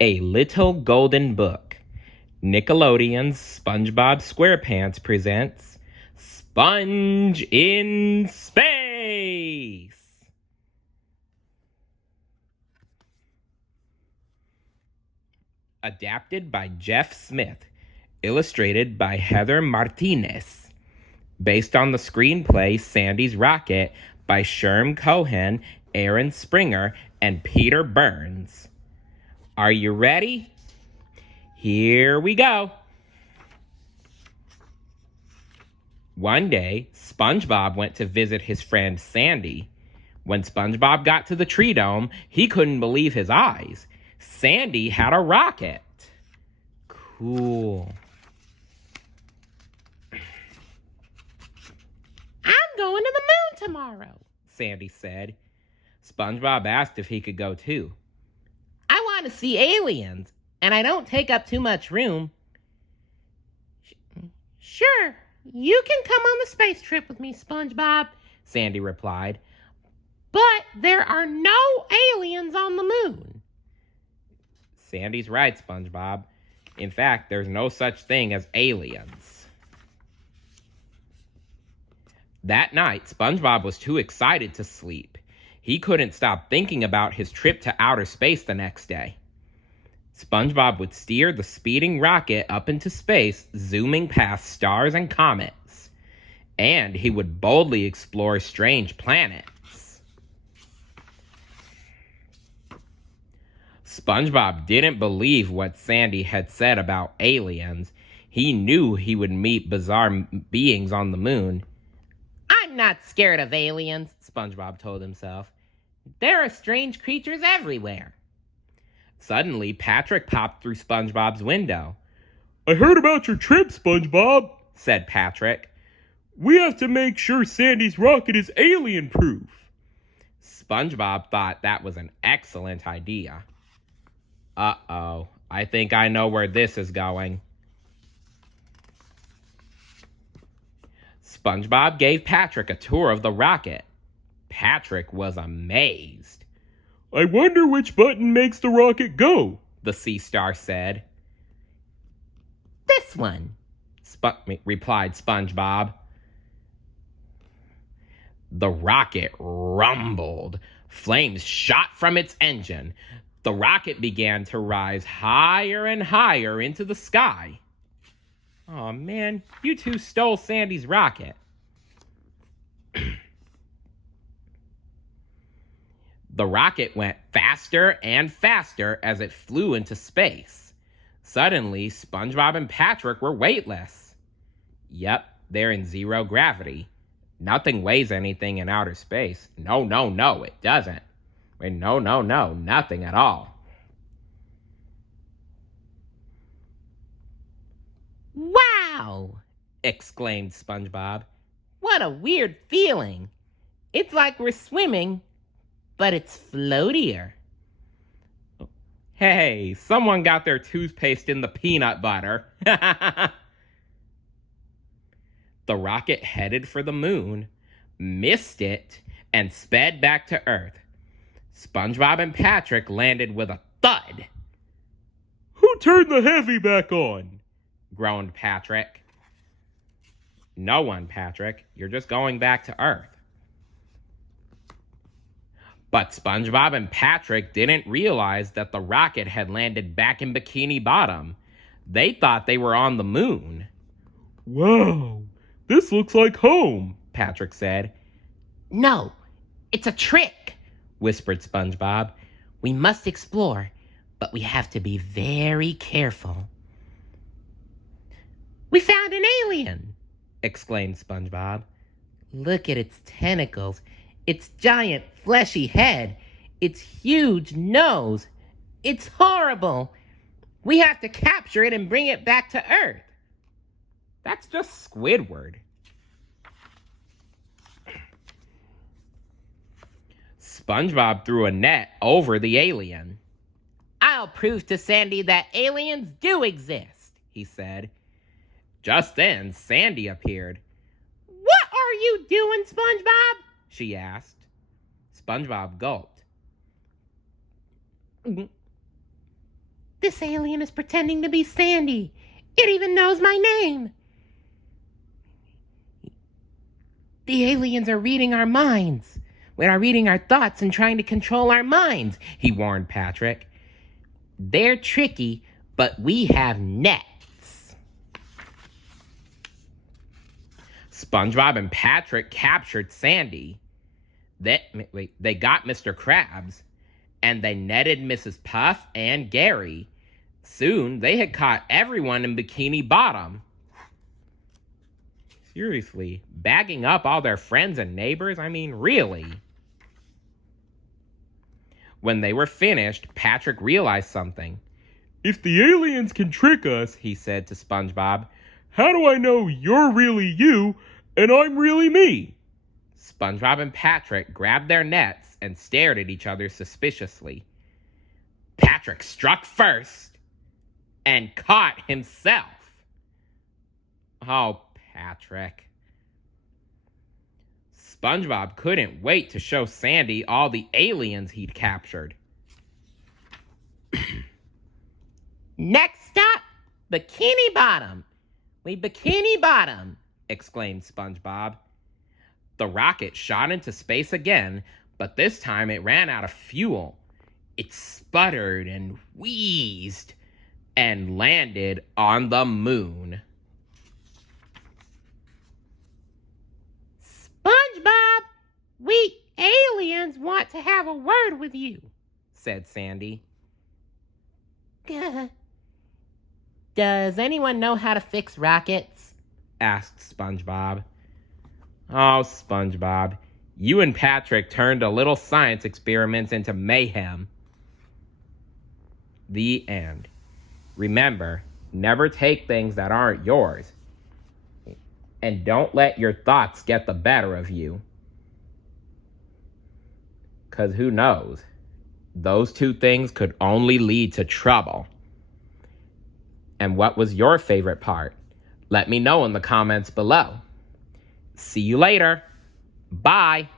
A Little Golden Book. Nickelodeon's SpongeBob SquarePants presents Sponge in Space! Adapted by Jeff Smith. Illustrated by Heather Martinez. Based on the screenplay Sandy's Rocket by Sherm Cohen, Aaron Springer, and Peter Burns. Are you ready? Here we go. One day, SpongeBob went to visit his friend Sandy. When SpongeBob got to the tree dome, he couldn't believe his eyes. Sandy had a rocket. Cool. I'm going to the moon tomorrow, Sandy said. SpongeBob asked if he could go too. I want to see aliens, and I don't take up too much room. Sure, you can come on the space trip with me, SpongeBob, Sandy replied. But there are no aliens on the moon. Sandy's right, SpongeBob. In fact, there's no such thing as aliens. That night, SpongeBob was too excited to sleep. He couldn't stop thinking about his trip to outer space the next day. SpongeBob would steer the speeding rocket up into space, zooming past stars and comets. And he would boldly explore strange planets. SpongeBob didn't believe what Sandy had said about aliens. He knew he would meet bizarre beings on the moon. I'm not scared of aliens, SpongeBob told himself. There are strange creatures everywhere. Suddenly, Patrick popped through SpongeBob's window. I heard about your trip, SpongeBob, said Patrick. We have to make sure Sandy's rocket is alien-proof. SpongeBob thought that was an excellent idea. Uh-oh, I think I know where this is going. SpongeBob gave Patrick a tour of the rocket. Patrick was amazed. I wonder which button makes the rocket go, the sea star said. This one, replied SpongeBob. The rocket rumbled. Flames shot from its engine. The rocket began to rise higher and higher into the sky. Oh man, you two stole Sandy's rocket. The rocket went faster and faster as it flew into space. Suddenly, SpongeBob and Patrick were weightless. Yep, they're in zero gravity. Nothing weighs anything in outer space. No, it doesn't. No, nothing at all. Wow! Exclaimed SpongeBob. What a weird feeling. It's like we're swimming, but it's floatier. Hey, someone got their toothpaste in the peanut butter. The rocket headed for the moon, missed it, and sped back to Earth. SpongeBob and Patrick landed with a thud. Who turned the heavy back on? Groaned Patrick. No one, Patrick. You're just going back to Earth. But SpongeBob and Patrick didn't realize that the rocket had landed back in Bikini Bottom. They thought they were on the moon. Wow, this looks like home, Patrick said. No, it's a trick, whispered SpongeBob. We must explore, but we have to be very careful. We found an alien, exclaimed SpongeBob. Look at its tentacles, its giant fleshy head, its huge nose. It's horrible. We have to capture it and bring it back to Earth. That's just Squidward. SpongeBob threw a net over the alien. I'll prove to Sandy that aliens do exist, he said. Just then, Sandy appeared. What are you doing, SpongeBob? She asked. SpongeBob gulped. This alien is pretending to be Sandy. It even knows my name. The aliens are reading our minds. We are reading our thoughts and trying to control our minds, he warned Patrick. They're tricky, but we have nets. SpongeBob and Patrick captured Sandy. They got Mr. Krabs, and they netted Mrs. Puff and Gary. Soon, they had caught everyone in Bikini Bottom. Seriously, bagging up all their friends and neighbors? I mean, really? When they were finished, Patrick realized something. If the aliens can trick us, He said to SpongeBob, how do I know you're really you and I'm really me? SpongeBob and Patrick grabbed their nets and stared at each other suspiciously. Patrick struck first and caught himself. Oh, Patrick. SpongeBob couldn't wait to show Sandy all the aliens he'd captured. Next stop, Bikini Bottom. We Bikini Bottom, exclaimed SpongeBob. The rocket shot into space again, but this time it ran out of fuel. It sputtered and wheezed and landed on the moon. SpongeBob, we aliens want to have a word with you, said Sandy. Does anyone know how to fix rockets? Asked SpongeBob. Oh, SpongeBob, you and Patrick turned a little science experiments into mayhem. The end. Remember, never take things that aren't yours. And don't let your thoughts get the better of you. 'Cause who knows? Those two things could only lead to trouble. And what was your favorite part? Let me know in the comments below. See you later. Bye.